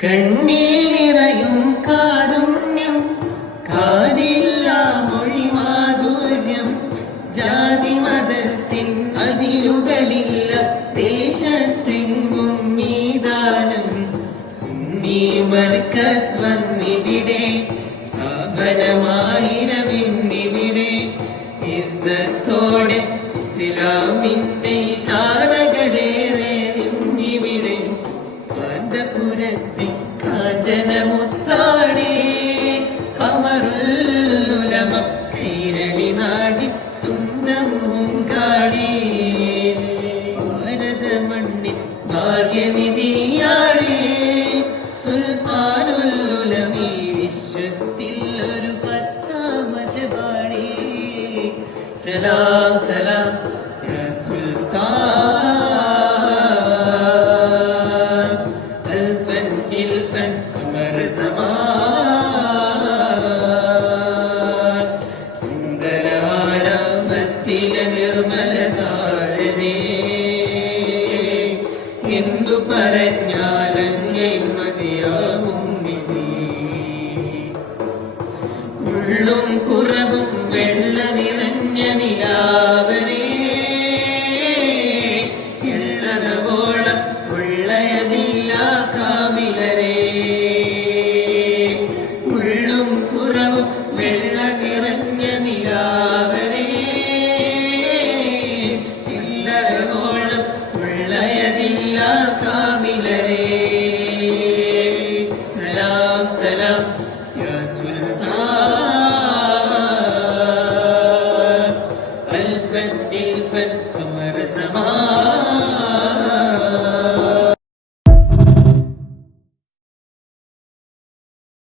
കണ്ണിൽ നിറയും കാരുണ്യം, കാതില്ല മൊഴി മാധുര്യം, ജാതി മതത്തിൻ അതിരുകളില്ല, ദേശത്തെങ്ങും മീതാനം. സുന്നി മർക്കസ് വന്നിവിടെ, സ്ഥാപനമായിരവിന്നിവിടെ, ഇസ്സത്തോടെ ഇസ്ലാമിന്റെ ഇശാരകളേറെ നിന്നിവിടെ. കാന്തപുരത്തെ കാഞ്ചനമുത്താടേ, കമറുൽ ഉലമ കൈരളി നാടി സ്വന്തം കാടേ. ഭാരത മണ്ണിൽ ഭാഗ്യനിധിയാളേ, സുൽത്താനുൽ ഉലമി വിശ്വത്തിൽ ഒരു പത്താമജപാടേ. സലാം സലാം യാ സുൽത്താൻ, അൽഫൻ ഇൽഫൻ ഖമർ സമാ